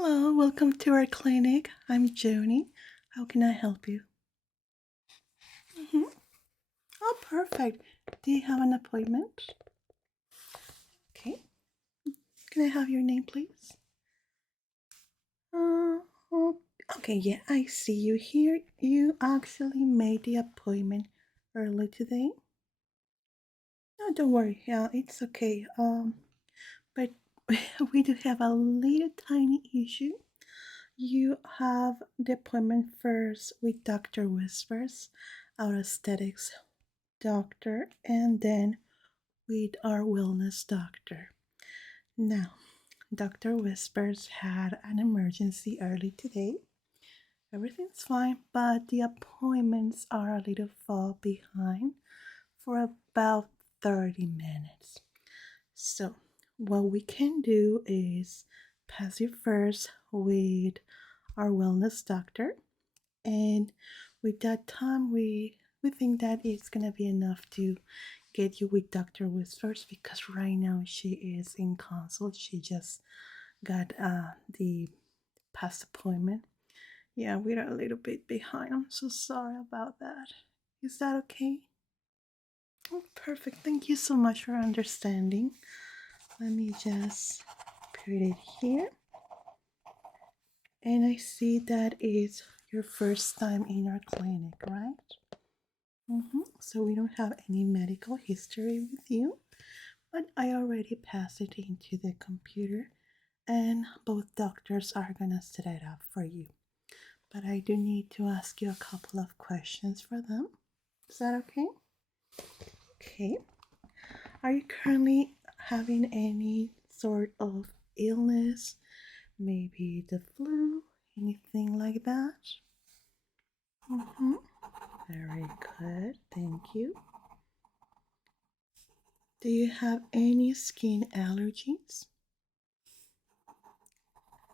Hello, welcome to our clinic. I'm Jonie. How can I help you? hmm Oh, perfect. Do you have an appointment? Okay. Can I have your name, please? Uh, oh, okay, yeah, I see you here. You actually made the appointment early today. No, don't worry. Yeah, it's okay. But we do have a little tiny issue. You have the appointment first with Dr. Whispers, our aesthetics doctor, and then with our wellness doctor. Now, Dr. Whispers had an emergency early today. Everything's fine, but the appointments are a little fall behind for about 30 minutes. So, what we can do is pass you first with our wellness doctor, and with that time, we think that it's gonna be enough to get you with Dr. Whispers because right now she is in consult. She just got the past appointment. Yeah, we're a little bit behind. I'm so sorry about that. Is that okay? Oh, perfect. Thank you so much for understanding. Let me just put it here. And I see that is your first time in our clinic, right? So we don't have any medical history with you, but I already passed it into the computer and both doctors are gonna set it up for you. But I do need to ask you a couple of questions for them. Is that okay? Okay. Are you currently having any sort of illness? Maybe the flu? Anything like that? Mm-hmm. Very good. Thank you. Do you have any skin allergies?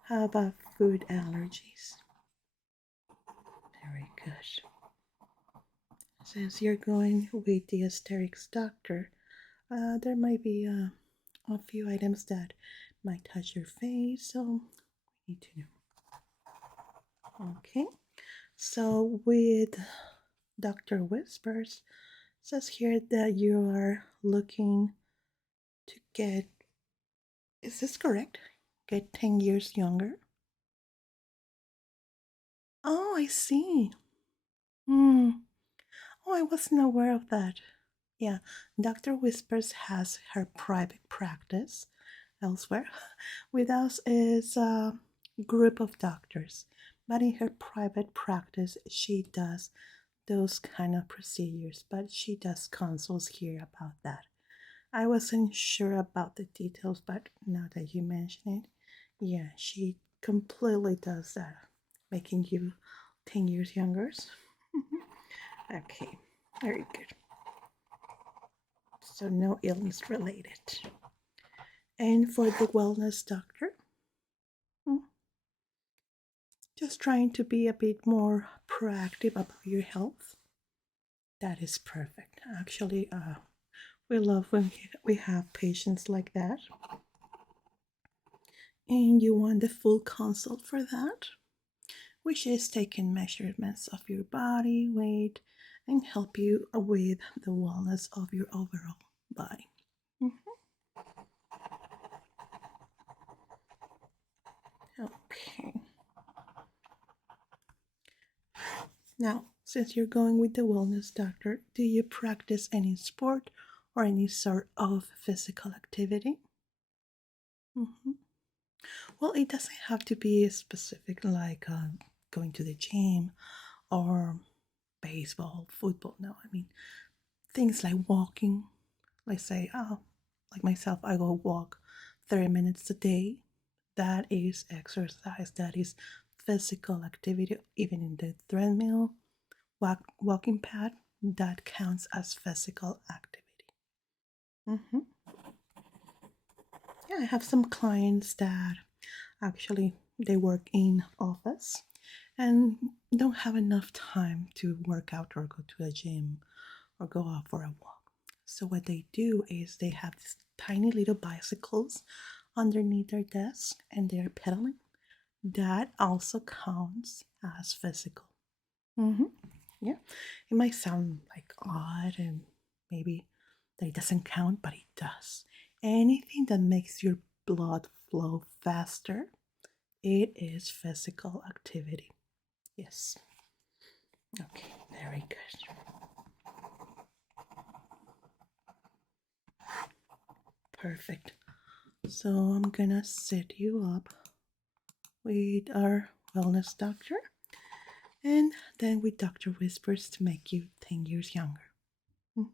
How about food allergies? Very good. Since you're going with the aesthetics doctor, there might be a few items that might touch your face, so we need to know. Okay, so with Dr. Whispers, it says here that you are looking to get, is this correct? Get 10 years younger? Oh, I see. Hmm. Oh, I wasn't aware of that. Yeah, Dr. Whispers has her private practice elsewhere. With us is a group of doctors, but in her private practice, she does those kind of procedures, but she does consults here about that. I wasn't sure about the details, but now that you mention it, yeah, she completely does that, making you 10 years younger. Okay, very good. So, no illness related. And for the wellness doctor, hmm, just trying to be a bit more proactive about your health. That is perfect. Actually, we love when we have patients like that. And you want the full consult for that, which is taking measurements of your body weight and help you with the wellness of your overall body. Okay. Now, since you're going with the wellness doctor, do you practice any sport or any sort of physical activity? hmm Well, it doesn't have to be specific like going to the gym or baseball, football. No, I mean things like walking. Let's say, like myself, I go walk 30 minutes a day. That is exercise. That is physical activity, even in the treadmill walking pad, that counts as physical activity. hmm Yeah, I have some clients that actually they work in office and don't have enough time to work out or go to a gym or go out for a walk. So what they do is they have these tiny little bicycles underneath their desk and they're pedaling. that also counts as physical. Mm-hmm. Yeah, it might sound like odd and maybe that it doesn't count, but it does. Anything that makes your blood flow faster, it is physical activity. Yes. Okay, very good. Perfect. So I'm gonna set you up with our wellness doctor and then with Dr. Whispers to make you 10 years younger. Mhm.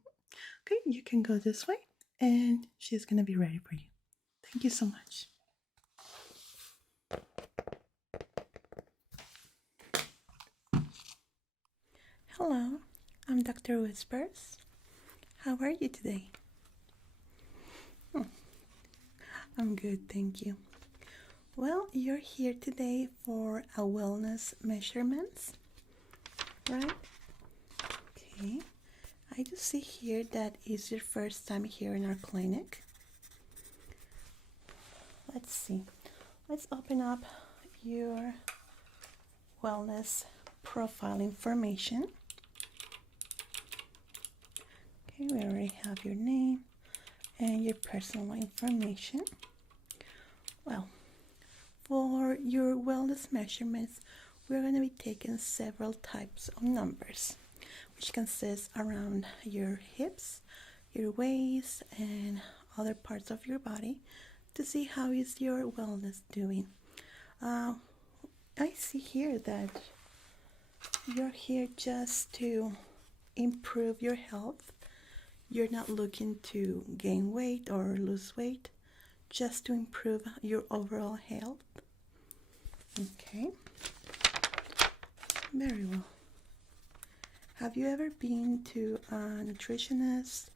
Okay, you can go this way and she's gonna be ready for you. Thank you so much. Hello, I'm Dr. Whispers. How are you today? Hmm, I'm good, thank you. Well, you're here today for a wellness measurements, right? Okay. I just see here that is your first time here in our clinic. Let's see. Let's open up your wellness profile information. Okay, we already have your name and your personal information. Well, for your wellness measurements, we're going to be taking several types of numbers, which consist around your hips, your waist, and other parts of your body to see how is your wellness doing. I see here that you're here just to improve your health. You're not looking to gain weight or lose weight, just to improve your overall health. Okay, very well. Have you ever been to a nutritionist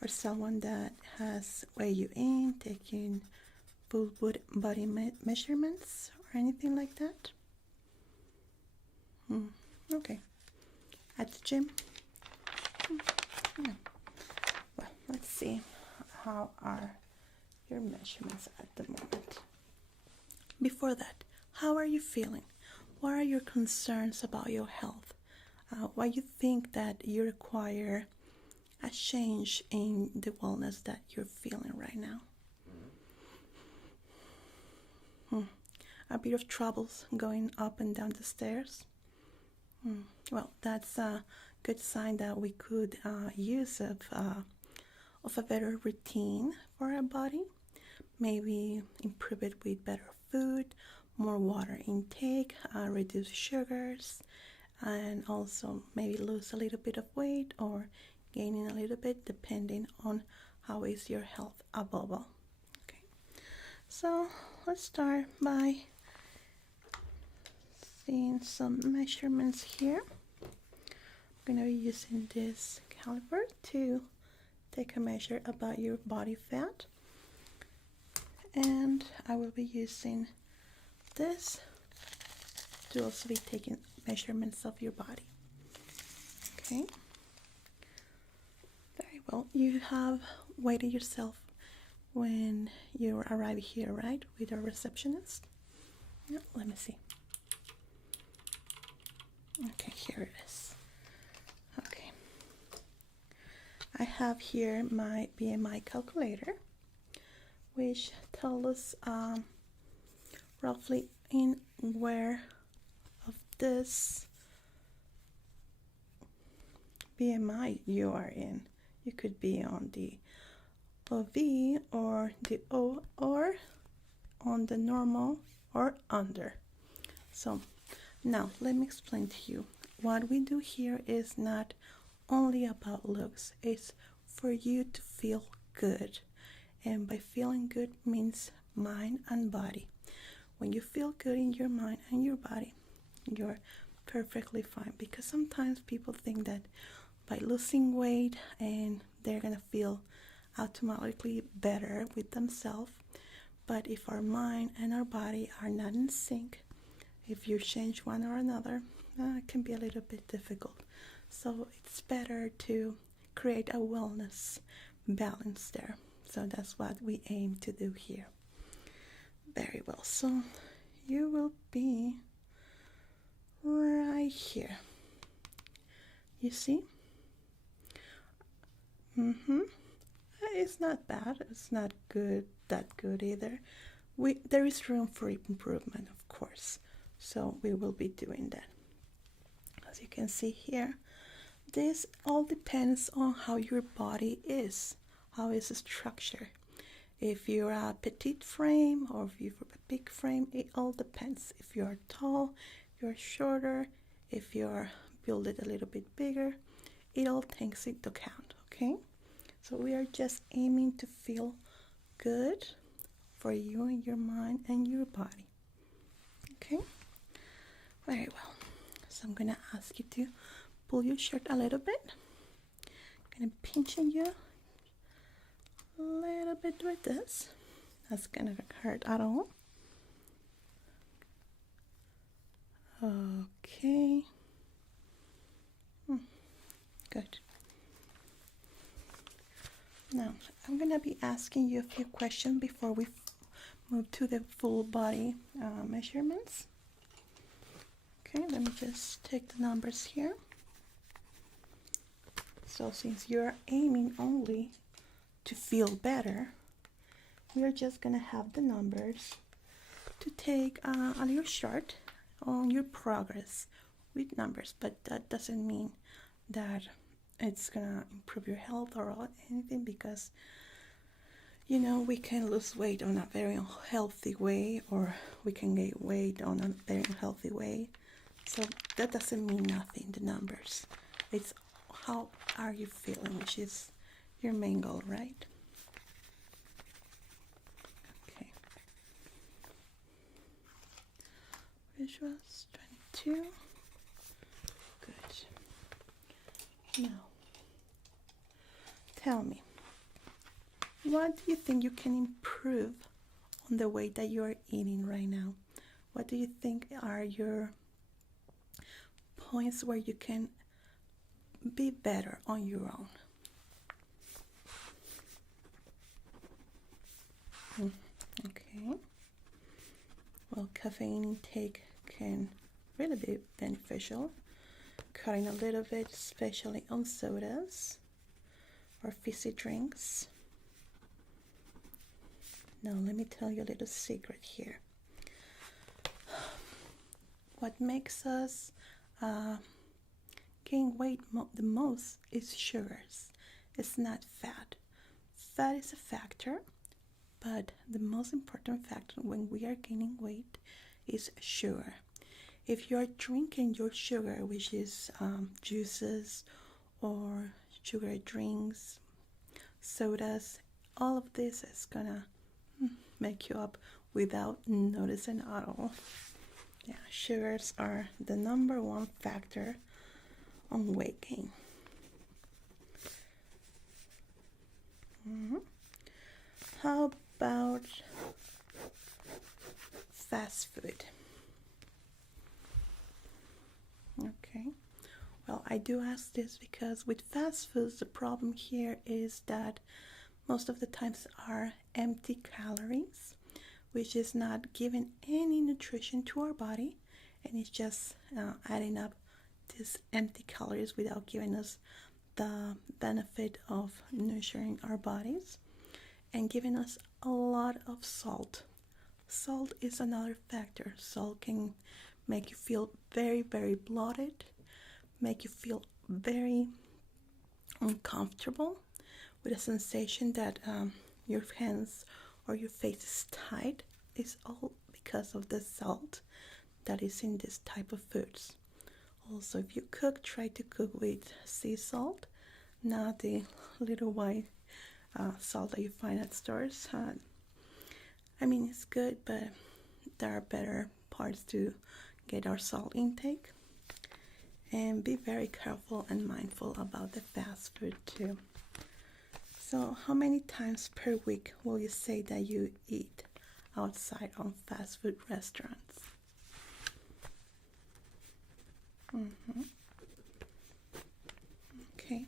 or someone that has weighed you in, taken full body measurements or anything like that? Okay. At the gym? Yeah. Well, let's see. How are your measurements at the moment? Before that, how are you feeling? What are your concerns about your health? Why you think that you require a change in the wellness that you're feeling right now? A bit of troubles going up and down the stairs? Well, that's a good sign that we could use of a better routine for our body. Maybe improve it with better food, more water intake, reduce sugars, and also maybe lose a little bit of weight or gaining a little bit depending on how is your health above all. Okay, so let's start by seeing some measurements here. I'm going to be using this caliper to take a measure about your body fat, and I will be using this to also be taking measurements of your body. Okay, very well. You have weighed yourself when you arrive here, right, with our receptionist? Yeah, let me see. Okay, here it is. Okay, I have here my BMI calculator, which tells us roughly in where of this BMI you are in. You could be on the OV or the O, or on the normal or under. So now let me explain to you. What we do here is not only about looks, it's for you to feel good. And by feeling good means mind and body. When you feel good in your mind and your body, you're perfectly fine. Because sometimes people think that by losing weight and they're gonna feel automatically better with themselves. But if our mind and our body are not in sync, if you change one or another, it can be a little bit difficult. So it's better to create a wellness balance there. So that's what we aim to do here. Very well. So you will be right here. You see? It's not bad. It's not good, that good either. There is room for improvement, of course. So we will be doing that. As you can see here, this all depends on how your body is, how is the structure. If you're a petite frame or if you're a big frame, it all depends. If you're tall, you're shorter, if you're build it a little bit bigger, it all takes into account, okay? So we are just aiming to feel good for you and your mind and your body, okay? Very well. So I'm gonna ask you to pull your shirt a little bit. I'm gonna pinch you a little bit with this. That's gonna hurt at all. Okay. Good. Now, I'm gonna be asking you a few questions before we move to the full body measurements. Okay, let me just take the numbers here. So since you're aiming only to feel better, we're just gonna have the numbers to take a little short on your progress with numbers, but that doesn't mean that it's gonna improve your health or anything, because you know we can lose weight on a very unhealthy way, or we can gain weight on a very unhealthy way. So that doesn't mean nothing, the numbers. It's how are you feeling, which is your main goal, right? Okay. Which was 22. Good. Now, tell me, what do you think you can improve on the way that you are eating right now? What do you think are your points where you can be better on your own? Okay. Well, caffeine intake can really be beneficial. Cutting a little bit, especially on sodas or fizzy drinks. Now, let me tell you a little secret here. What makes us gain weight the most is sugars. It's not fat. Fat is a factor, but the most important factor when we are gaining weight is sugar. If you are drinking your sugar, which is juices or sugar drinks, sodas, all of this is gonna make you up without noticing at all. Yeah, sugars are the number one factor on weight gain. How about fast food? Okay. Well, I do ask this because with fast foods, the problem here is that most of the times are empty calories, which is not giving any nutrition to our body, and it's just adding up these empty calories without giving us the benefit of nurturing our bodies and giving us a lot of salt. Salt is another factor. Salt can make you feel very, very bloated, make you feel very uncomfortable with a sensation that your hands or your face is tight. It's all because of the salt that is in this type of foods. Also, if you cook, try to cook with sea salt, not the little white salt that you find at stores. I mean, it's good, but there are better parts to get our salt intake. And be very careful and mindful about the fast food too. So how many times per week will you say that you eat outside on fast food restaurants? Okay.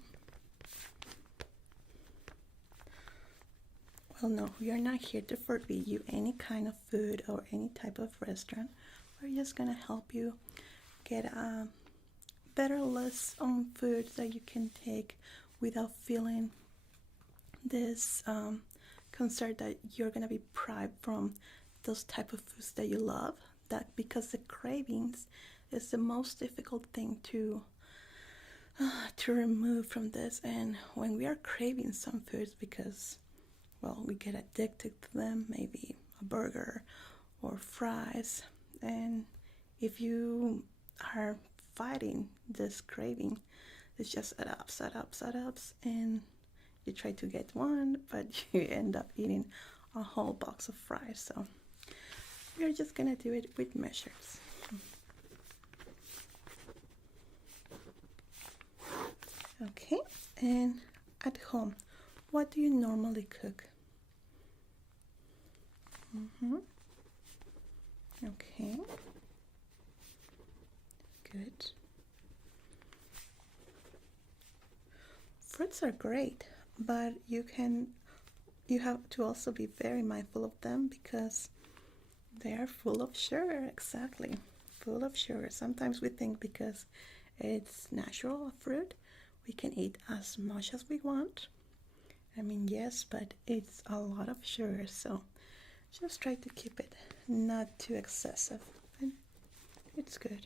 Well, no, we are not here to forbid you any kind of food or any type of restaurant. We're just gonna help you get a better list on foods that you can take without feeling this concern that you're gonna be deprived from those type of foods that you love. That because the cravings is the most difficult thing to remove from this. And when we are craving some foods because, well, we get addicted to them, maybe a burger or fries, and if you are fighting this craving, it's just add ups, and you try to get one, but you end up eating a whole box of fries. So we're just gonna do it with measures. Okay, and at home, what do you normally cook? Okay, good. Fruits are great, but you have to also be very mindful of them because they are full of sugar. Exactly, full of sugar. Sometimes we think because it's natural fruit, we can eat as much as we want. I mean, yes, but it's a lot of sugar, so just try to keep it not too excessive, and it's good.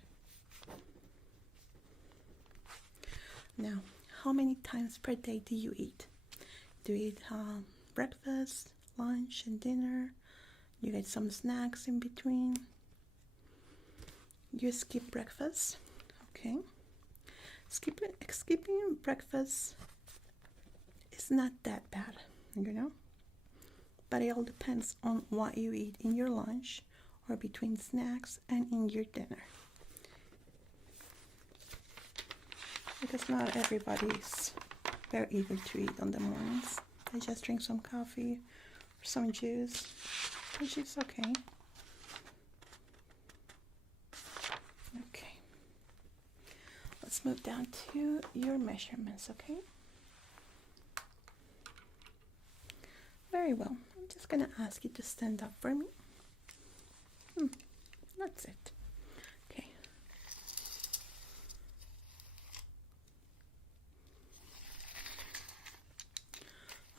Now, how many times per day do you eat? Do you eat breakfast, lunch, and dinner? You get some snacks in between? You skip breakfast? Okay. Skipping breakfast is not that bad, but it all depends on what you eat in your lunch or between snacks and in your dinner, because not everybody is very eager to eat on the mornings. They just drink some coffee or some juice, which is okay. Okay, let's move down to your measurements. Okay, very well. I'm just gonna ask you to stand up for me. That's it. Okay.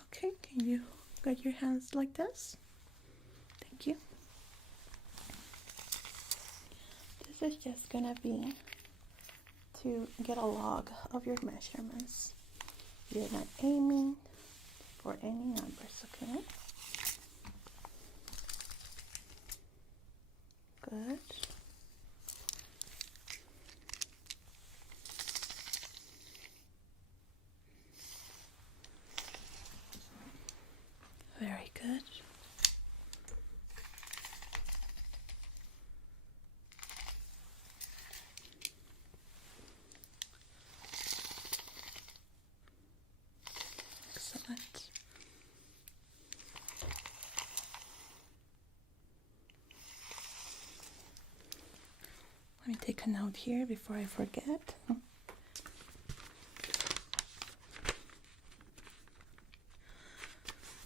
Okay, can you get your hands like this? Thank you. This is just gonna be to get a log of your measurements. You're not aiming for any numbers, okay? Good. Very good. Excellent. Let me take a note here before I forget.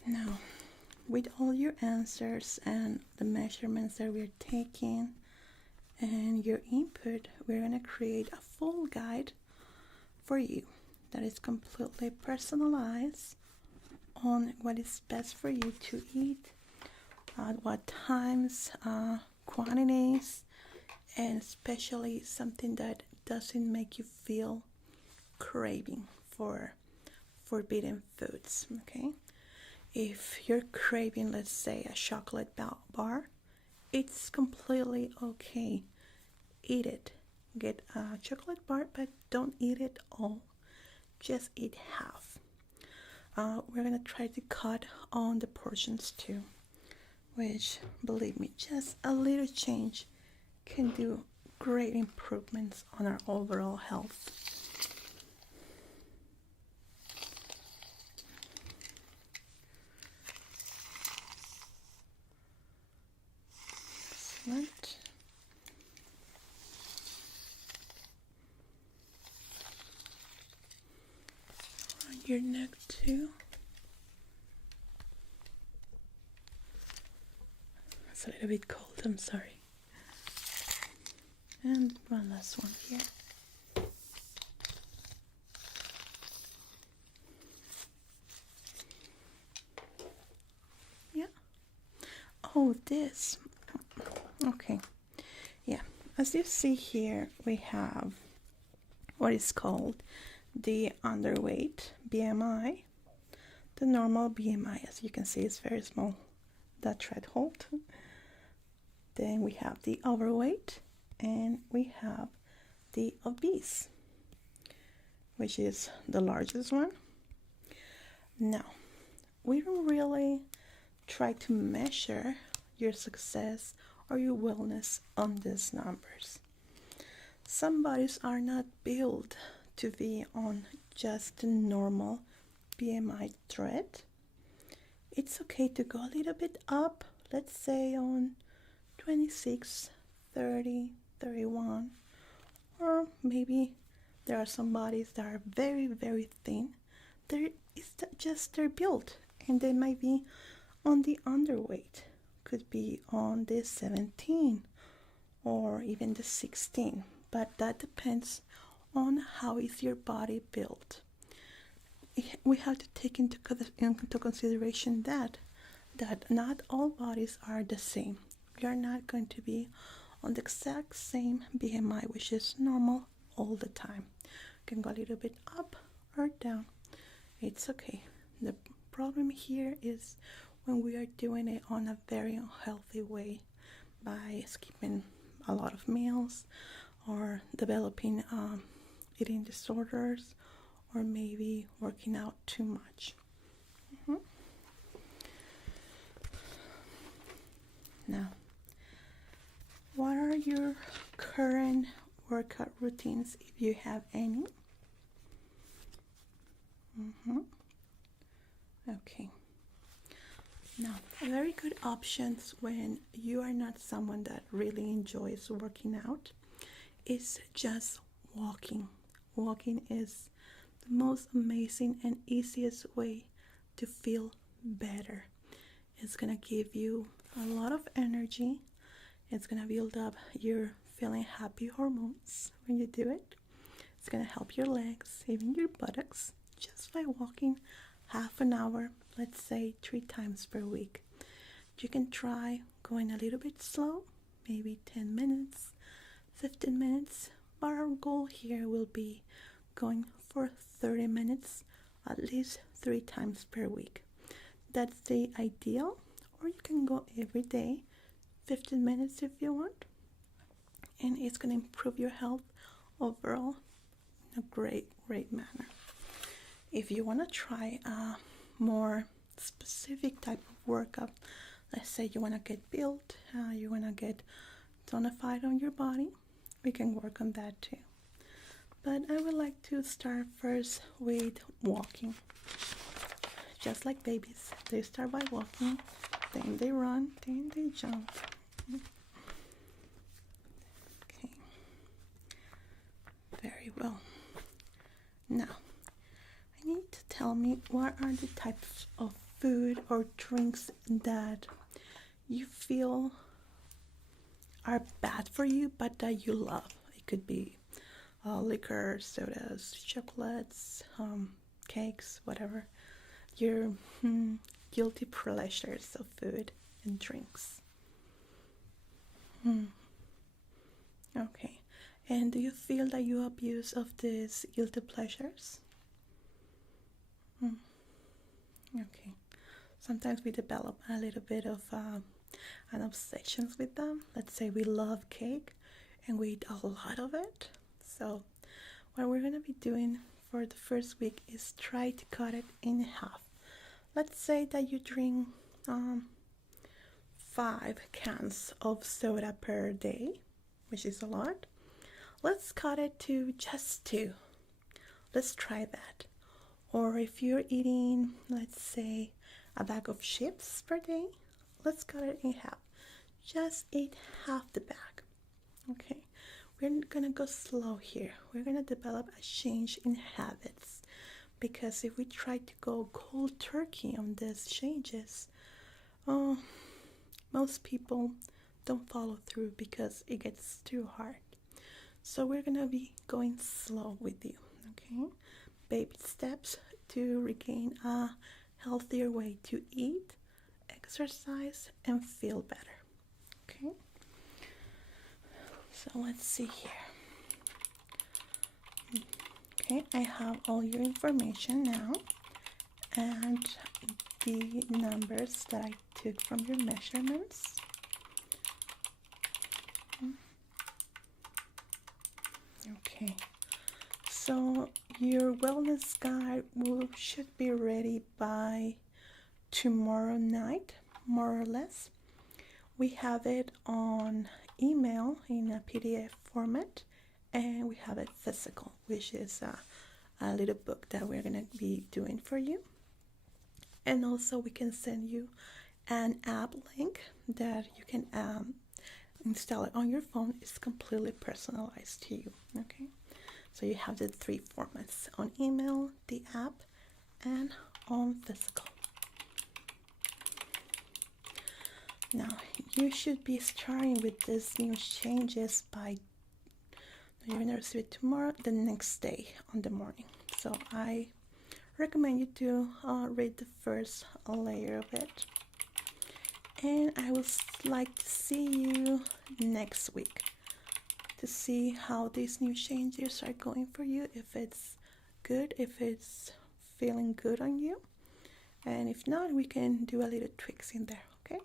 Now, with all your answers and the measurements that we're taking and your input, we're going to create a full guide for you that is completely personalized on what is best for you to eat, at what times, quantities, and especially something that doesn't make you feel craving for forbidden foods. Okay, if you're craving, let's say, a chocolate bar, it's completely okay. Eat it. Get a chocolate bar, but don't eat it all. Just eat half. We're gonna try to cut on the portions too, which, believe me, just a little change can do great improvements on our overall health. Excellent. On your neck too. It's a little bit cold, I'm sorry. And one last one here. Yeah. Oh, this. Okay. Yeah. As you see here, we have what is called the underweight BMI. The normal BMI, as you can see, is very small, that threshold. Then we have the overweight, and we have the obese, which is the largest one. Now, we don't really try to measure your success or your wellness on these numbers. Some bodies are not built to be on just the normal BMI thread. It's okay to go a little bit up, let's say on 26, 30, 31, or maybe there are some bodies that are very, very thin. It's just their build, and they might be on the underweight, could be on the 17 or even the 16, but that depends on how is your body built. We have to take into consideration that not all bodies are the same. We are not going to be on the exact same BMI, which is normal all the time. You can go a little bit up or down. It's okay. The problem here is when we are doing it on a very unhealthy way, by skipping a lot of meals or developing eating disorders, or maybe working out too much. Now, what are your current workout routines, if you have any? Okay. Now, very good options when you are not someone that really enjoys working out is just walking. Walking is the most amazing and easiest way to feel better. It's gonna give you a lot of energy. It's gonna build up your feeling happy hormones when you do it. It's gonna help your legs, even your buttocks, just by walking half an hour, let's say 3 times per week. You can try going a little bit slow, maybe 10 minutes, 15 minutes, but our goal here will be going for 30 minutes at least 3 times per week. That's the ideal, or you can go every day 15 minutes if you want, and it's going to improve your health overall in a great manner. If you want to try a more specific type of workout, let's say you want to get built, you want to get tonified on your body, we can work on that too. But I would like to start first with walking. Just like babies, they start by walking, then they run, then they jump. Okay, very well. Now, I need to tell me what are the types of food or drinks that you feel are bad for you but that you love. It could be liquor, sodas, chocolates, cakes, whatever. Your guilty pleasures of food and drinks. Okay. And do you feel that you abuse of these guilty pleasures? Okay. Sometimes we develop a little bit of an obsession with them. Let's say we love cake and we eat a lot of it. So what we're going to be doing for the first week is try to cut it in half. Let's say that you drink 5 cans of soda per day, which is a lot. Let's cut it to just 2. Let's try that. Or if you're eating, let's say, a bag of chips per day, let's cut it in half. Just eat half the bag. Okay, we're gonna go slow here. We're gonna develop a change in habits, because if we try to go cold turkey on these changes, most people don't follow through because it gets too hard. So we're gonna be going slow with you, okay? Baby steps to regain a healthier way to eat, exercise, and feel better, okay? So let's see here. Okay, I have all your information now and the numbers that I took from your measurements. Okay, so your wellness guide should be ready by tomorrow night, more or less. We have it on email in a PDF format, and we have it physical, which is a little book that we're going to be doing for you. And also we can send you an app link that you can install it on your phone. It's completely personalized to you, okay? So you have the 3 formats: on email, the app, and on physical. Now you should be starting with these new changes by, you're gonna receive it tomorrow, the next day on the morning. So I recommend you to read the first layer of it, and I would like to see you next week to see how these new changes are going for you, if it's good, if it's feeling good on you, and if not, we can do a little tweaks in there, okay?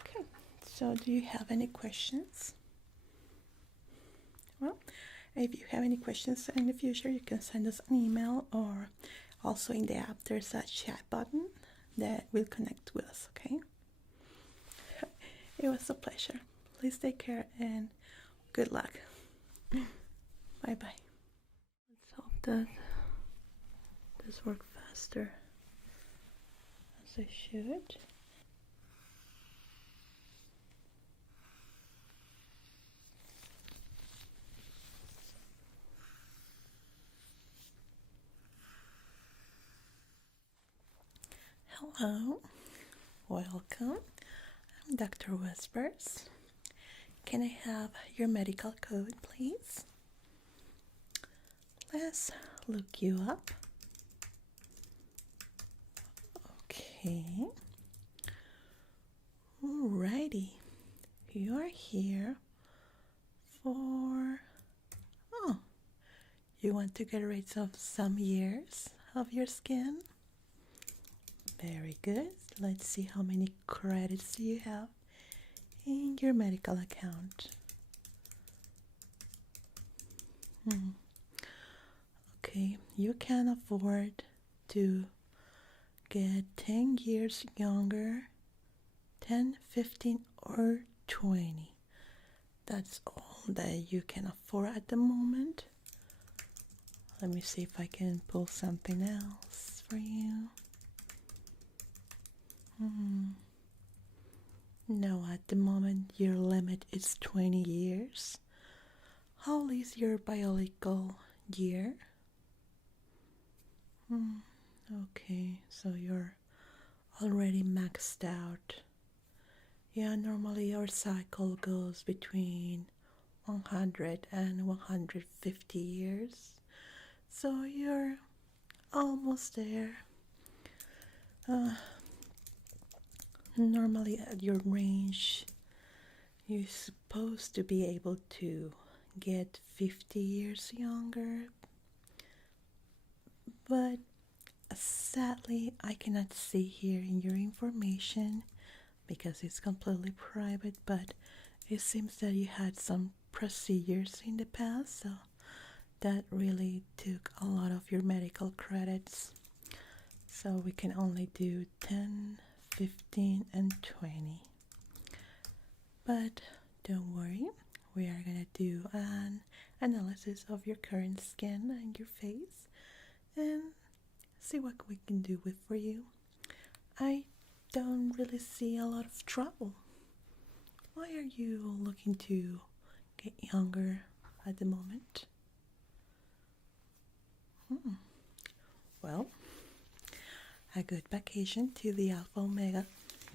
Okay, so do you have any questions? Well, if you have any questions in the future, you can send us an email, or also in the app there's a chat button that will connect with us, okay? It was a pleasure. Please take care and good luck. Bye bye. Let's hope that this works faster as I should. Hello, welcome. I'm Dr. Whispers. Can I have your medical code, please? Let's look you up. Okay. Alrighty. You are here for... Oh, you want to get rid of some years of your skin? Very good. Let's see how many credits you have in your medical account. Okay, you can afford to get 10 years younger, 10, 15, or 20. That's all that you can afford at the moment. Let me see if I can pull something else for you. No, at the moment your limit is 20 years. How old is your biological year? Okay, so you're already maxed out. Yeah, normally your cycle goes between 100 and 150 years. So you're almost there. Normally at your range, you're supposed to be able to get 50 years younger. But sadly, I cannot see here in your information because it's completely private, but it seems that you had some procedures in the past, so that really took a lot of your medical credits. So we can only do 10, 15, and 20. But don't worry, we are gonna do an analysis of your current skin and your face and see what we can do with for you. I don't really see a lot of trouble. Why are you looking to get younger at the moment? Well, a good vacation to the Alpha Omega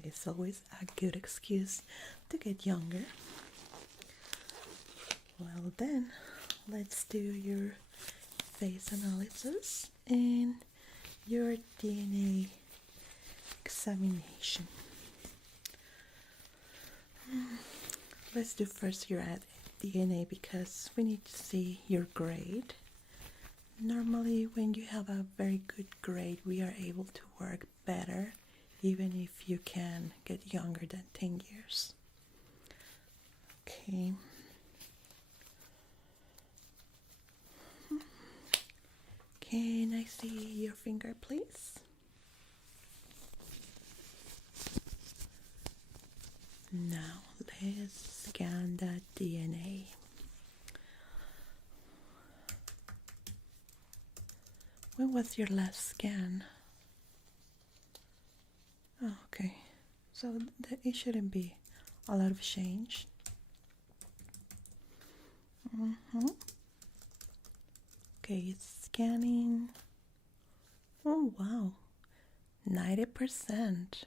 is always a good excuse to get younger. Well then, let's do your face analysis and your DNA examination. Let's do first your DNA because we need to see your grade. Normally, when you have a very good grade, we are able to work better, even if you can get younger than 10 years. Okay. Can I see your finger, please? Now, let's scan that DNA. When was your last scan? Oh, okay. So it shouldn't be a lot of change. Okay, it's scanning. Oh, wow. 90%.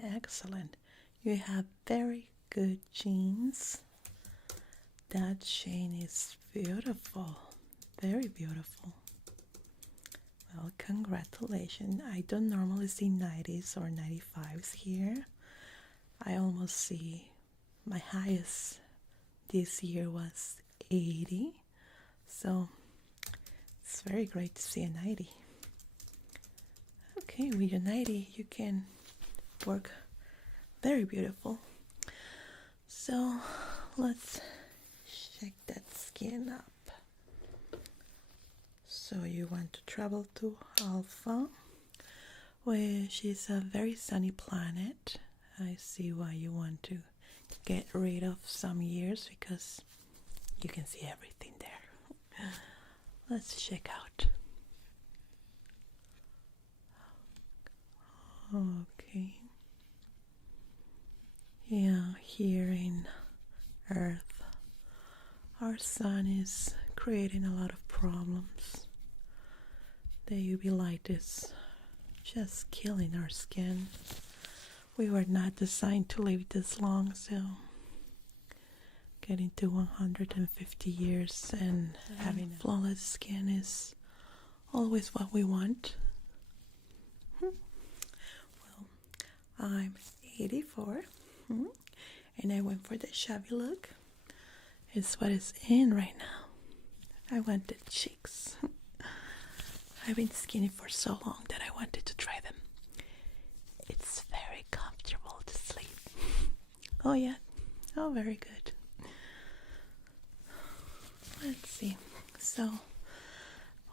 Excellent. You have very good genes. That gene is beautiful. Very beautiful. Well, congratulations. I don't normally see 90s or 95s here. I almost see my highest this year was 80. So it's very great to see a 90. Okay, with your 90, you can work very beautiful. So let's check that skin up. So you want to travel to Alpha, which is a very sunny planet. I see why you want to get rid of some years because you can see everything there. Let's check out. Okay. Yeah, here in Earth, our sun is creating a lot of problems. The UV light is just killing our skin. We were not designed to live this long, so getting to 150 years and having flawless skin is always what we want. Well, I'm 84, and I went for the shabby look. It's what is in right now. I want the cheeks. I've been skinny for so long that I wanted to try them. It's very comfortable to sleep. Oh yeah, oh very good. Let's see. So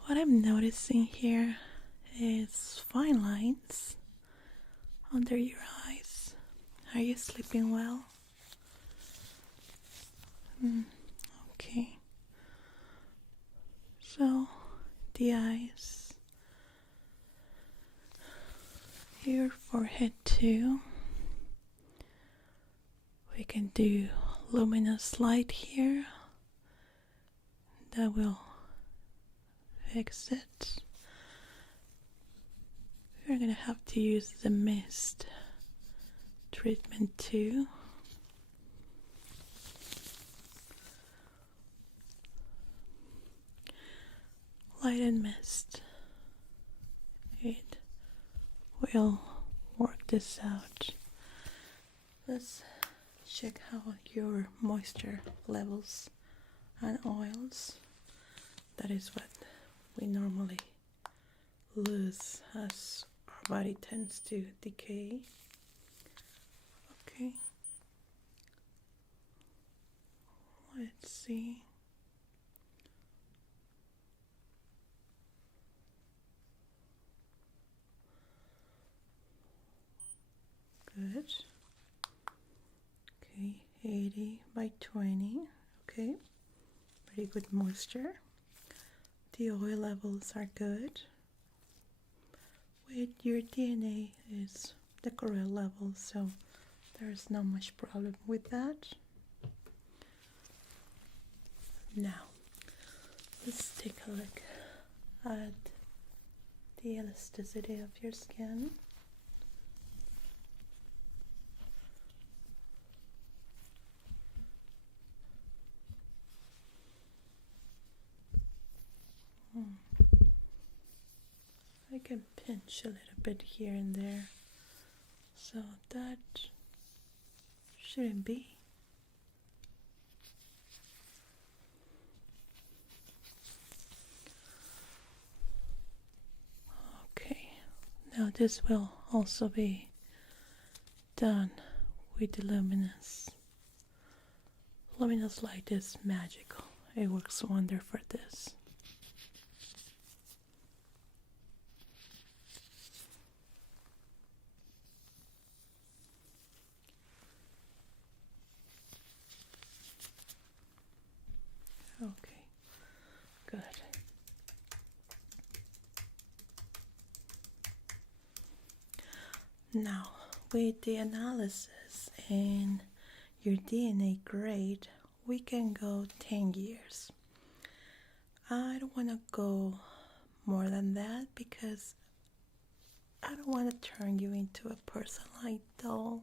what I'm noticing here is fine lines under your eyes. Are you sleeping well? Okay. So the eyes, your forehead too. We can do luminous light here. That will fix it. We're gonna have to use the mist treatment too. Light and mist. It will work this out. Let's check how your moisture levels and oils. That is what we normally lose as our body tends to decay. Okay. Let's see. Good. Okay, 80 by 20. Okay, pretty good moisture. The oil levels are good. With your DNA is the correct level, so there's not much problem with that. Now, let's take a look at the elasticity of your skin. I can pinch a little bit here and there, so that shouldn't be. Okay, now this will also be done with the luminous. Luminous light is magical. It works wonder for this. Okay, good. Now, with the analysis and your DNA grade, we can go 10 years. I don't want to go more than that because I don't want to turn you into a personalized doll.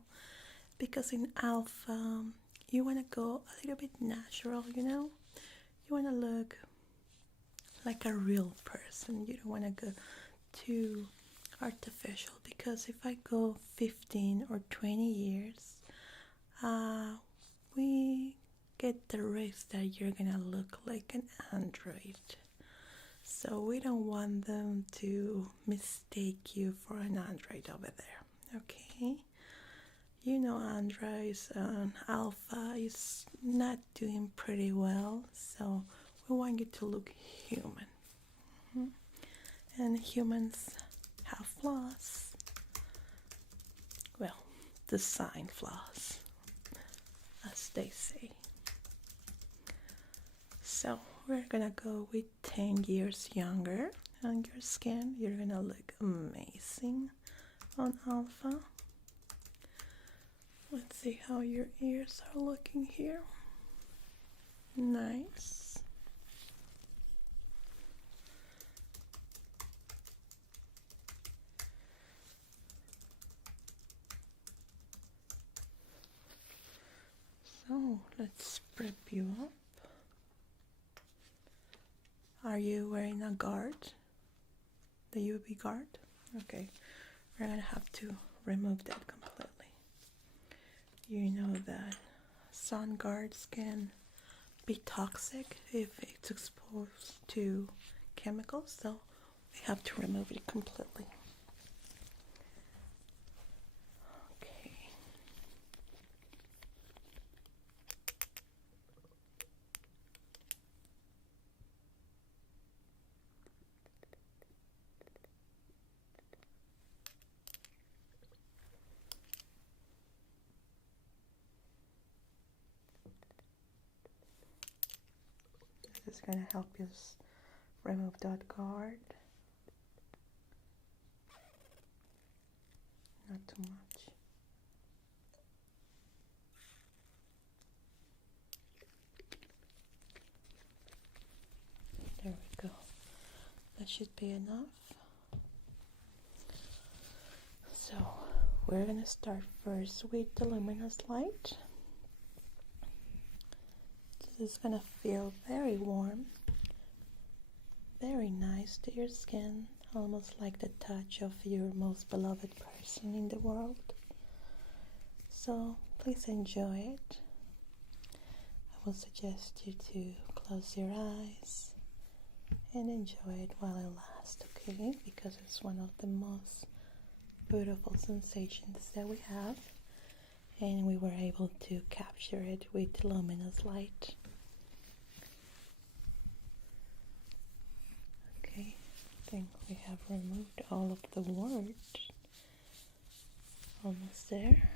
Because in alpha, you want to go a little bit natural, you know? You want to look like a real person. You don't want to go too artificial, because if I go 15 or 20 years, we get the risk that you're gonna look like an android. So we don't want them to mistake you for an android over there, okay? You know, androids and alpha is not doing pretty well, so we want you to look human. And humans have flaws. Well, design flaws, as they say. So we're gonna go with 10 years younger on your skin. You're gonna look amazing on alpha. Let's see how your ears are looking here. Nice. So let's prep you up. Are you wearing a guard? The UV guard? Okay, we're gonna have to remove that completely. You know that sun guards can be toxic if it's exposed to chemicals, so we have to remove it completely. Okay. This is going to help you remove that guard. Not too much. There we go. That should be enough. So we're going to start first with the luminous light. This is going to feel very warm, very nice to your skin, almost like the touch of your most beloved person in the world. So please enjoy it. I will suggest you to close your eyes and enjoy it while it lasts, okay? Because it's one of the most beautiful sensations that we have, and we were able to capture it with luminous light. Okay, I think we have removed all of the words. Almost there.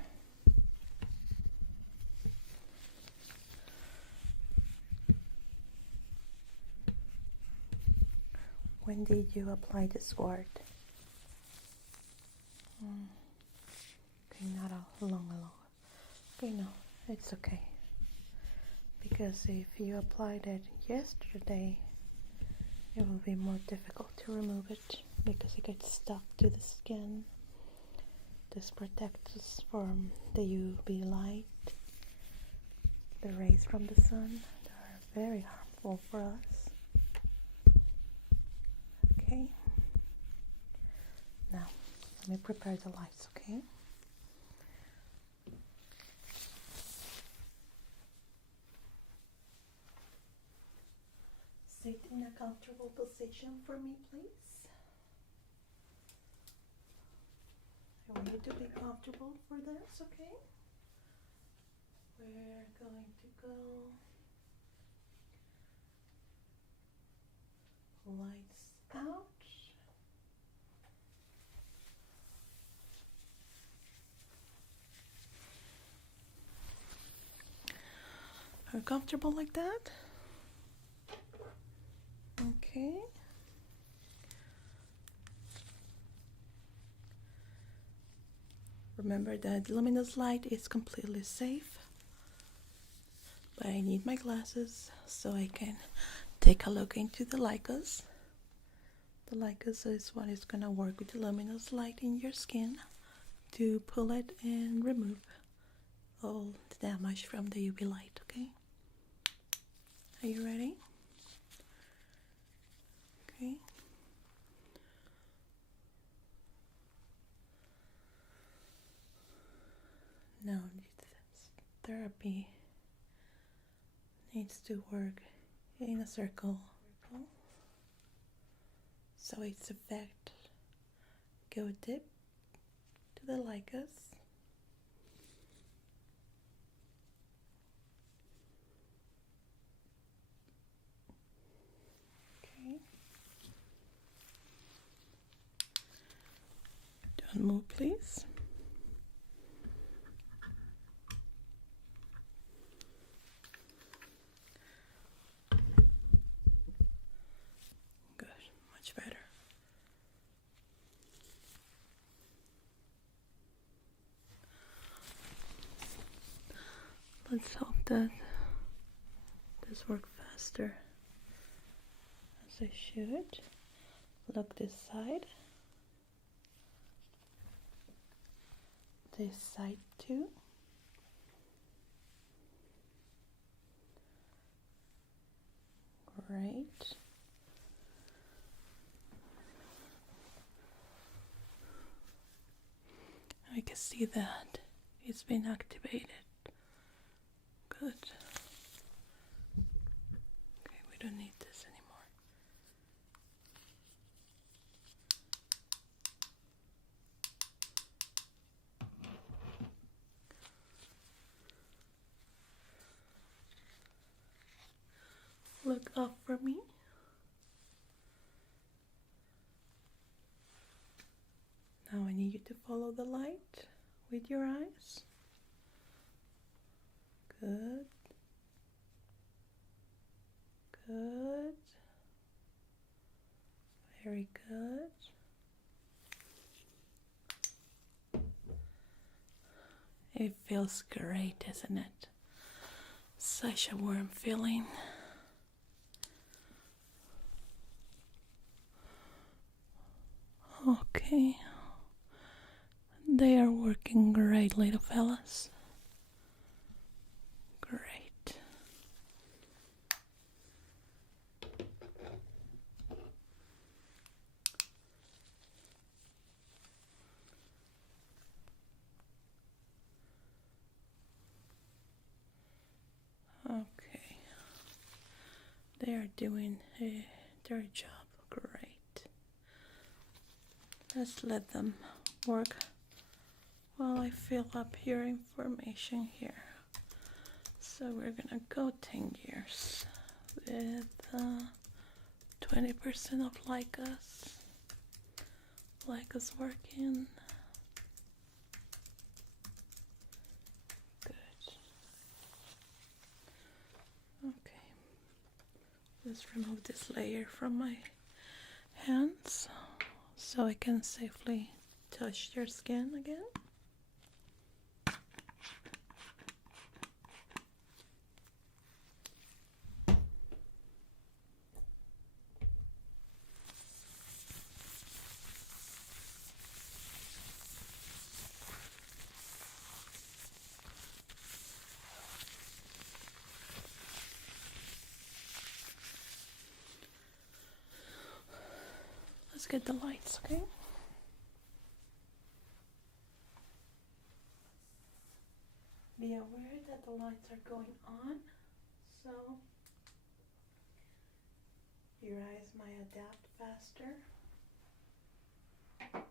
When did you apply this word? Okay, not a long. Okay, no, it's okay. Because if you applied it yesterday, it will be more difficult to remove it. because it gets stuck to the skin. This protects us from the UV light, the rays from the sun. They are very harmful for us. Okay. Now, let me prepare the lights, okay? Sit in a comfortable position for me, please. I want you to be comfortable for this, okay? We're going to go lights out. Are you comfortable like that? Okay. Remember that luminous light is completely safe, but I need my glasses so I can take a look into the licas. The licas is what is going to work with the luminous light in your skin to pull it and remove all the damage from the UV light, okay? Are you ready? Okay. Now this therapy needs to work in a circle so its effect go deep to the licas. Okay. Don't move, please. Good, much better. Let's hope that this works faster as I should. Look this side. This side too. Great. I can see that it's been activated. Good. Okay, we don't need this anymore. Look up for me. Now I need you to follow the light with your eyes. Good. Good. Very good. It feels great, isn't it? Such a warm feeling. Okay. They are working great, little fellas. Great. Okay. They are doing their job great. Let's let them work while I fill up your information here. So we're gonna go 10 years with 20% of licas. Licas working. Good. Okay. Let's remove this layer from my hands so I can safely touch your skin again. Let's get the lights, okay? Be aware that the lights are going on, so your eyes might adapt faster. Here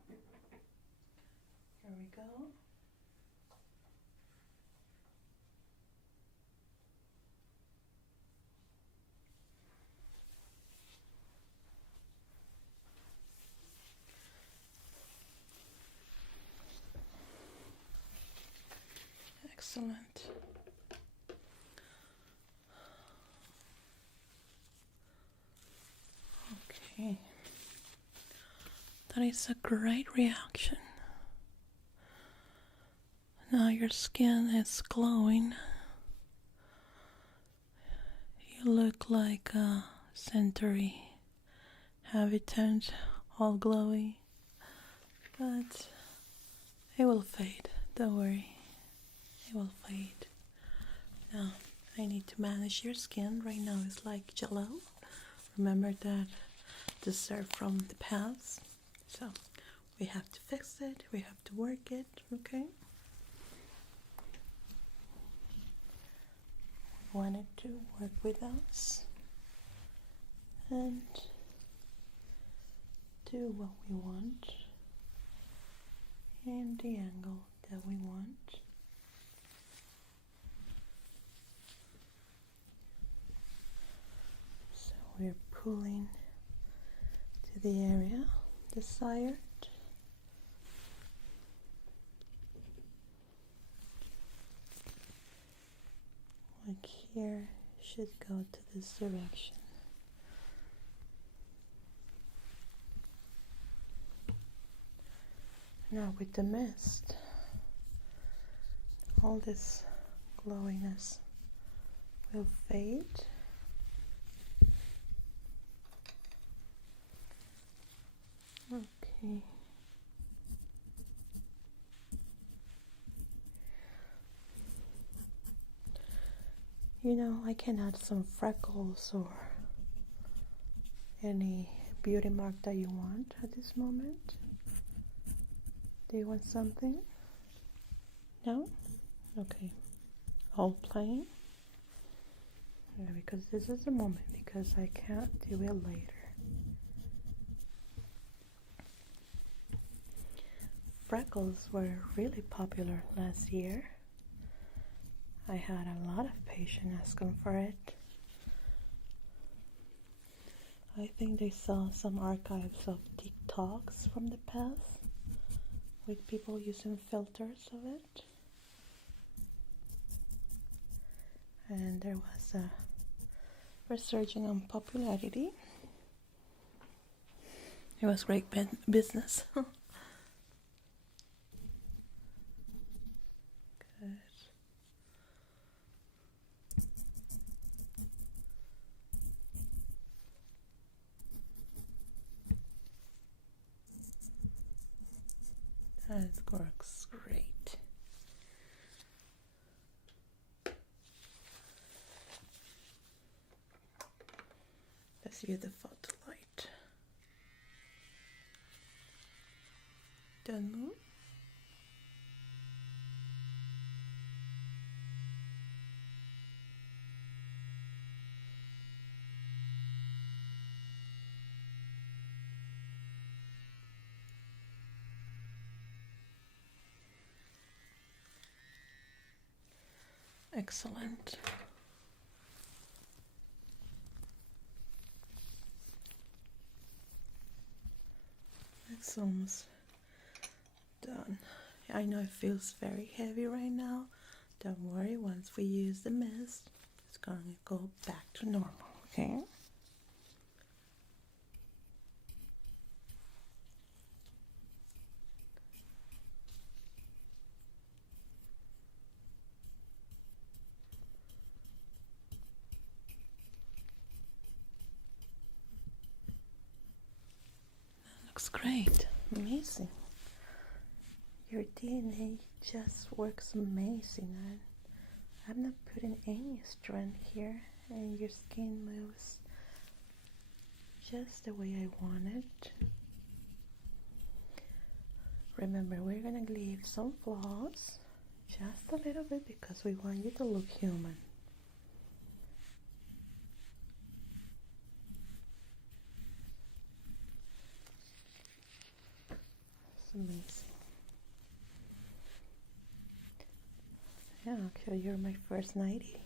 we go. Excellent. Okay. That is a great reaction. Now your skin is glowing. You look like a century habitant, all glowy. But it will fade, don't worry. It will fade. Now, I need to manage your skin. Right now it's like jello. Remember that dessert from the past? So, we have to fix it, we have to work it, okay? We want it to work with us and do what we want and the angle that we want. So we're pulling to the area desired. Like here, should go to this direction. Now with the mist, all this glowiness will fade. Okay. You know, I can add some freckles or any beauty mark that you want at this moment. Do you want something? No? Okay. All plain? Yeah, because this is the moment, because I can't do it later. Freckles were really popular last year. I had a lot of patients asking for it. I think they saw some archives of TikToks from the past with people using filters of it. And there was a resurging on popularity. It was great business. Good. That works great. Let's use the photo light. Don't move. Excellent. It's almost done. I know it feels very heavy right now. Don't worry, once we use the mist, it's going to go back to normal, okay? Looks great. Amazing. Your DNA just works amazing. I'm not putting any strength here, and your skin moves just the way I want it. Remember, we're gonna leave some flaws, just a little bit, because we want you to look human. It's amazing. Yeah, actually, you're my first 90.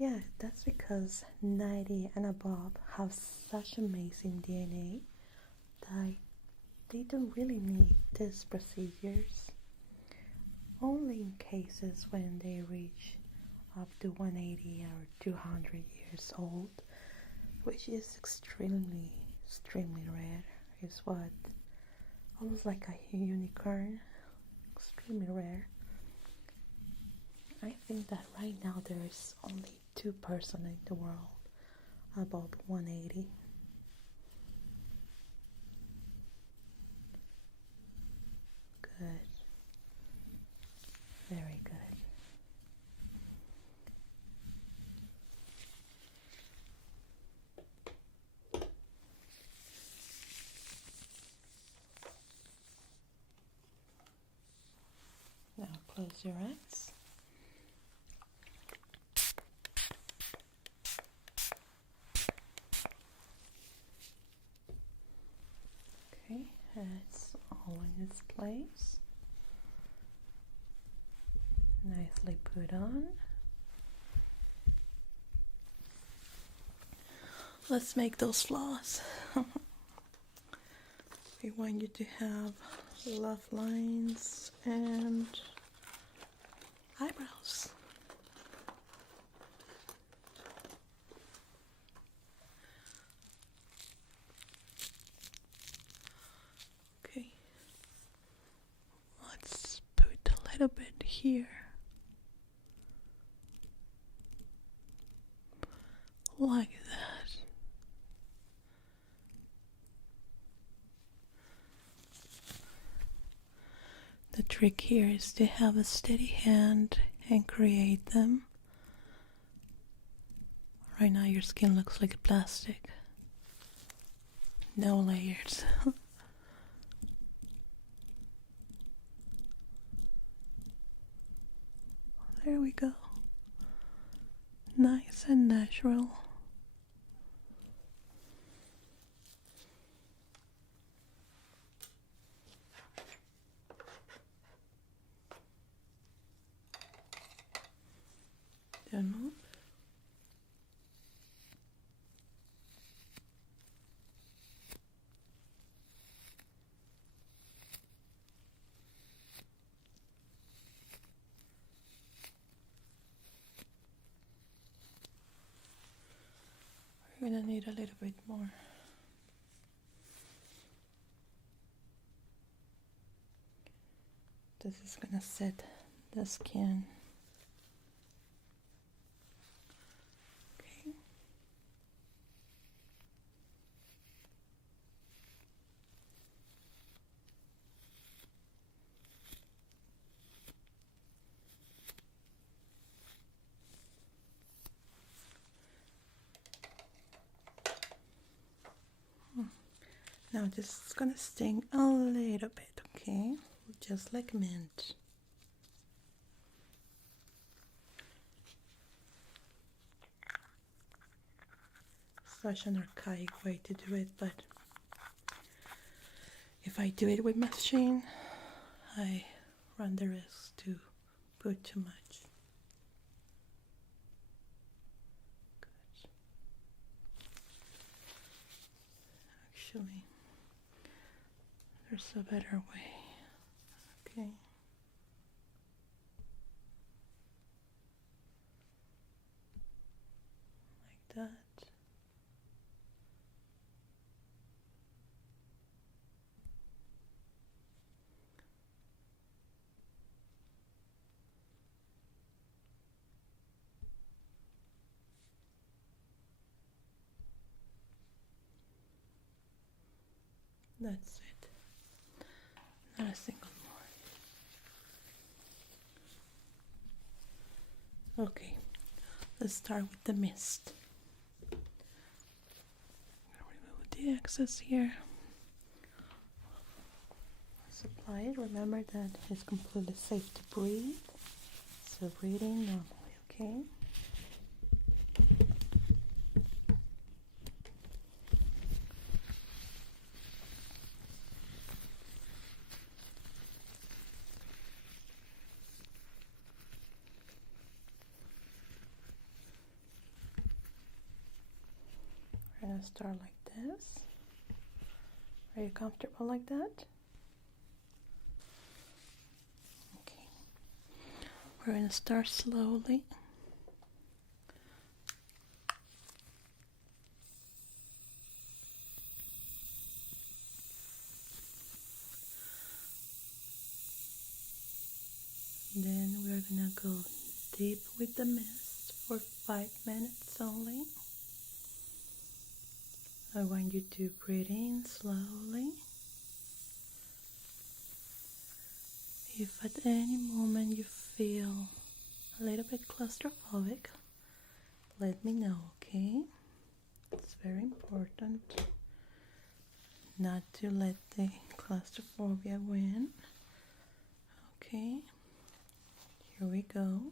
Yeah, that's because 90 and above have such amazing DNA that they don't really need these procedures. Only in cases when they reach up to 180 or 200 years old, which is extremely rare, is what, almost like a unicorn, extremely rare. I think that right now there is only 2 persons in the world above 180. Good. Very good. Now close your eyes. Okay, it's all in its place. Nicely put on. Let's make those flaws. We want you to have love lines and eyebrows. Okay, let's put a little bit here. Like that. The trick here is to have a steady hand and create them. Right now your skin looks like plastic. No layers. There we go. Nice and natural. Don't move. We're gonna need a little bit more. This is gonna set the skin. Okay. Now this is gonna sting a little bit, okay? Just like mint. Such an archaic way to do it, but if I do it with machine, I run the risk to put too much. Good. Actually, there's a better way. Okay. Like that. That's it. Not a single more. Okay, let's start with the mist. I'm gonna remove access here. Apply it. Remember that it's completely safe to breathe. So breathing normally, okay? We're gonna start like this. Are you comfortable like that? Okay. We're gonna start slowly. Then we're gonna go deep with the mist for 5 minutes only. I want you to breathe in slowly. If at any moment you feel a little bit claustrophobic, let me know, okay? It's very important not to let the claustrophobia win. Okay, here we go.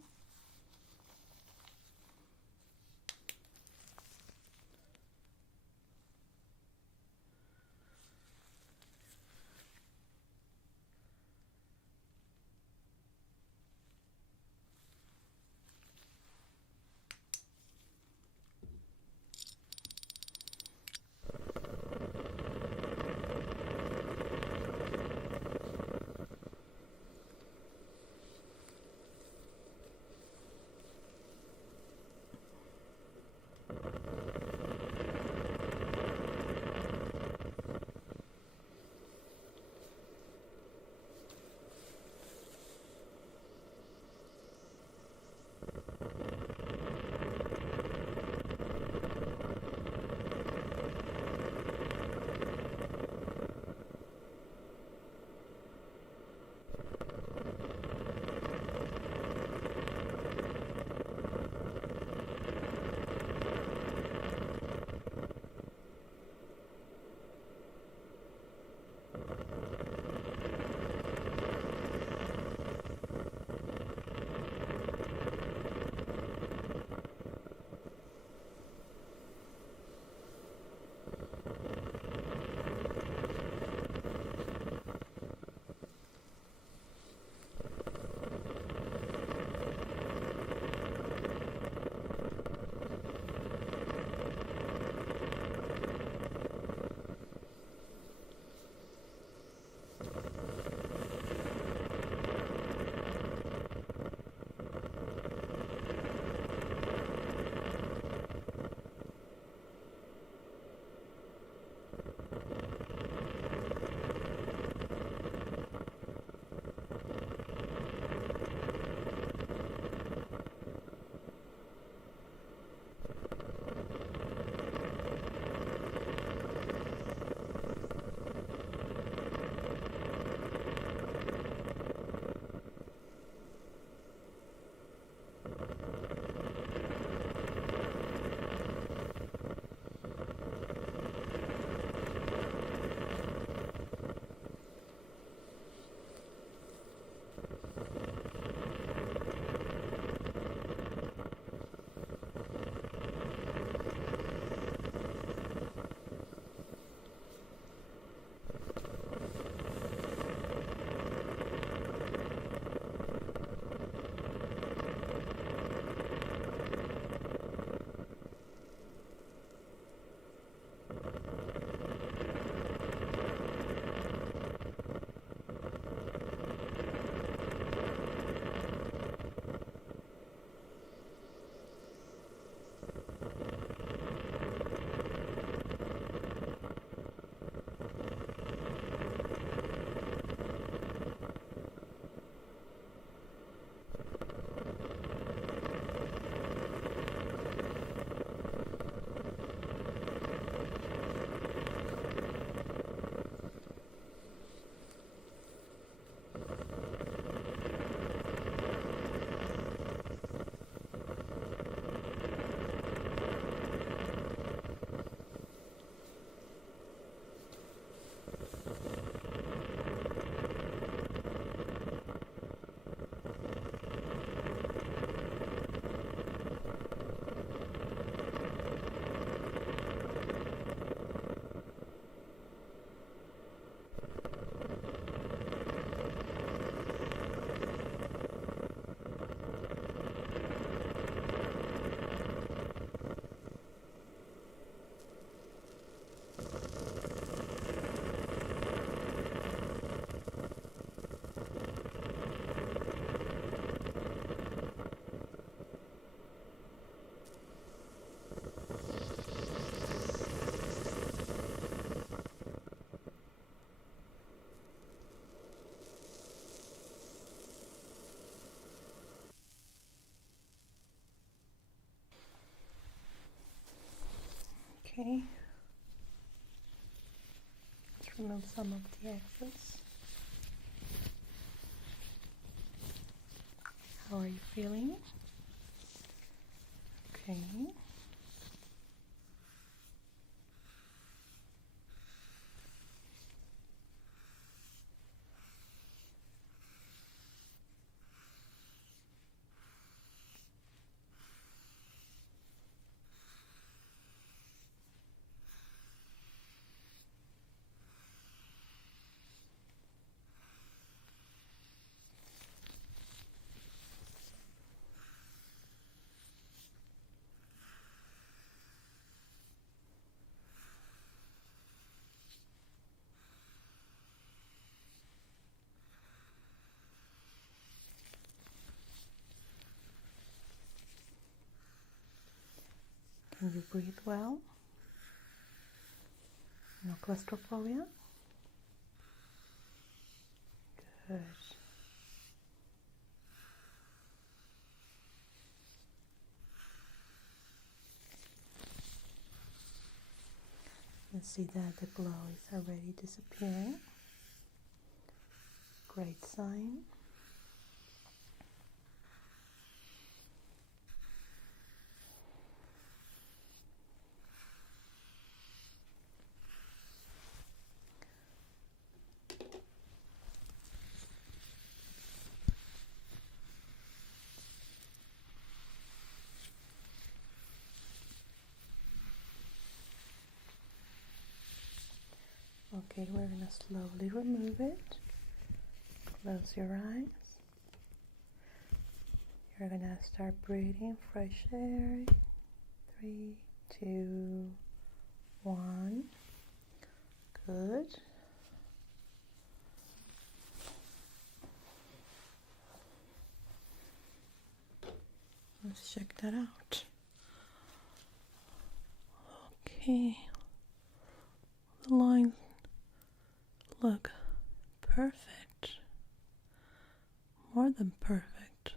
Okay. Let's remove some of the excess. How are you feeling? Okay. Can you breathe well? No claustrophobia? Good. You see that the glow is already disappearing. Great sign. Okay, we're gonna slowly remove it. Close your eyes. You're gonna start breathing fresh air. 3, 2, 1. Good. Let's check that out. Okay. The lines look perfect. More than perfect.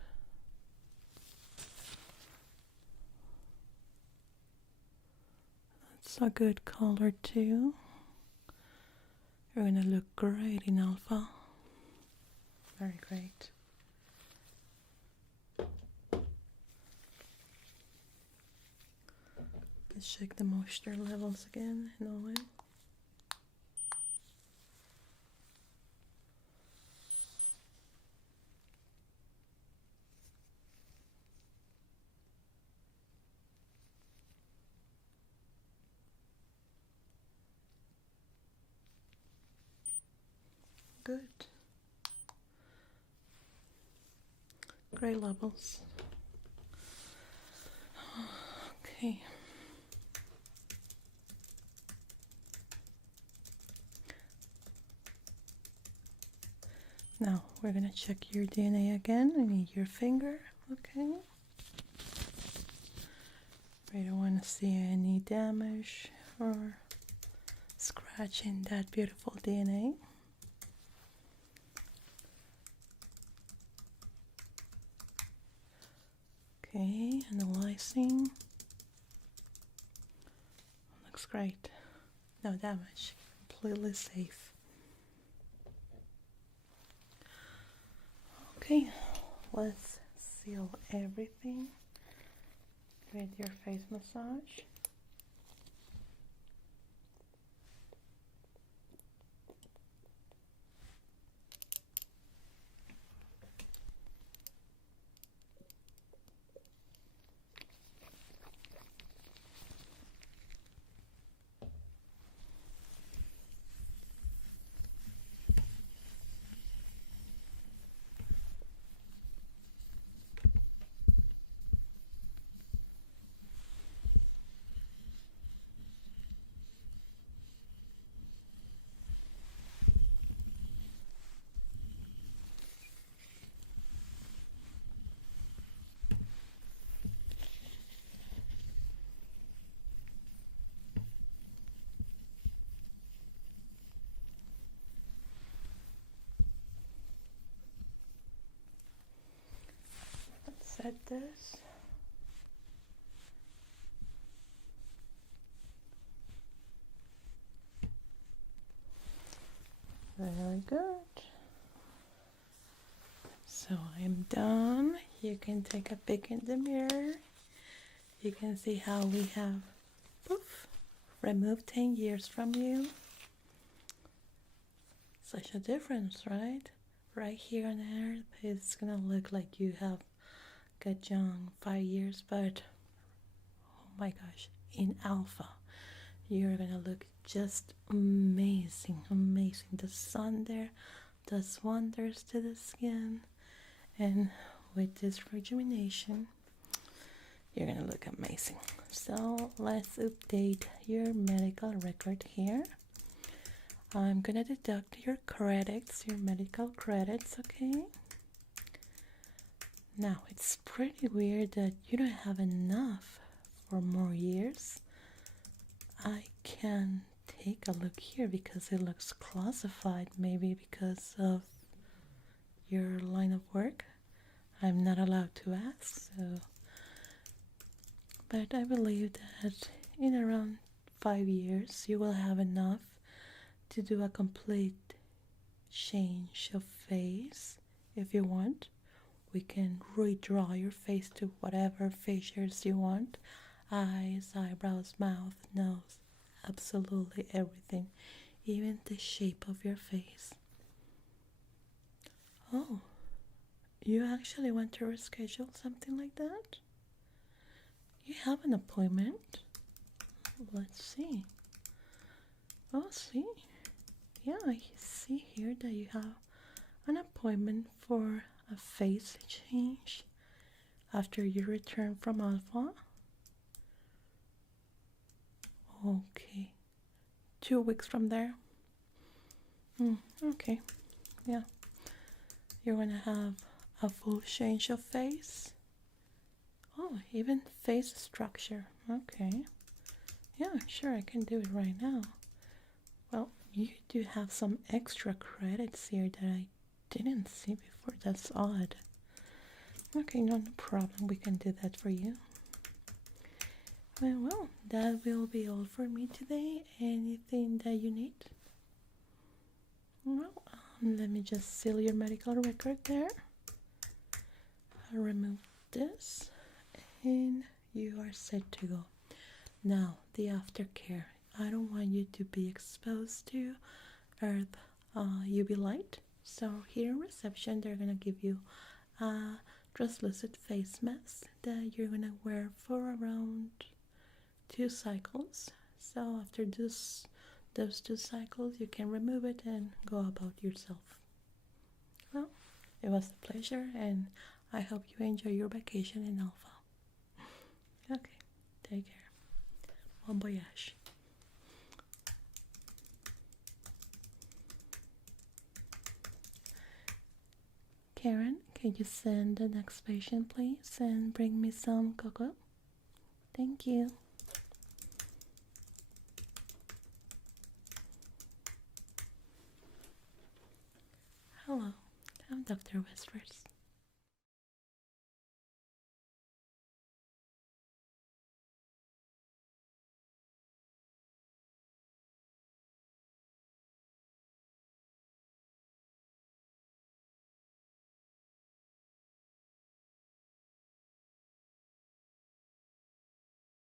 That's a good color too. You're gonna look great in alpha. Very great. Let's check the moisture levels again in oil. Good. Great levels. Okay. Now we're gonna check your DNA again. I need your finger, okay? We don't want to see any damage or scratch in that beautiful DNA. Okay, analyzing. Looks great. No damage. Completely safe. Okay, let's seal everything with your face massage. Let's set this. good. So I'm done. You can take a peek in the mirror. You can see how we have, poof, removed 10 years from you. Such a difference, right? Right here on earth, it's gonna look like you have got young 5 years, but oh my gosh, in alpha, you're gonna look just amazing, amazing. The sun there does wonders to the skin, and with this rejuvenation, you're gonna look amazing. So let's update your medical record here. I'm gonna deduct your credits, your medical credits, okay? Now, it's pretty weird that you don't have enough for more years. I can take a look here because it looks classified, maybe because of your line of work. I'm not allowed to ask, so. But I believe that in around 5 years, you will have enough to do a complete change of face. If you want, we can redraw your face to whatever features you want. Eyes, eyebrows, mouth, nose, absolutely everything, even the shape of your face. Oh, you actually want to reschedule something like that? You have an appointment? Let's see. Oh, see? Yeah, I see here that you have an appointment for a face change after you return from Alpha. Okay, 2 weeks from there. Okay, yeah. You're gonna have a full change of face. Oh, even face structure. Okay. Yeah, sure, I can do it right now. Well, you do have some extra credits here that I didn't see before. That's odd. Okay, no problem. We can do that for you. Well, that will be all for me today. Anything that you need? Well, let me just seal your medical record there. I'll remove this, and you are set to go. Now, the aftercare. I don't want you to be exposed to earth UV light. So here in reception, they're gonna give you a translucent face mask that you're gonna wear for around 2 cycles. So after those 2 cycles, you can remove it and go about yourself. Well, it was a pleasure, and I hope you enjoy your vacation in Alpha. Okay, take care. Bon voyage. Karen, can you send the next patient, please, and bring me some cocoa? Thank you. Hello, I'm Dr. Whispers.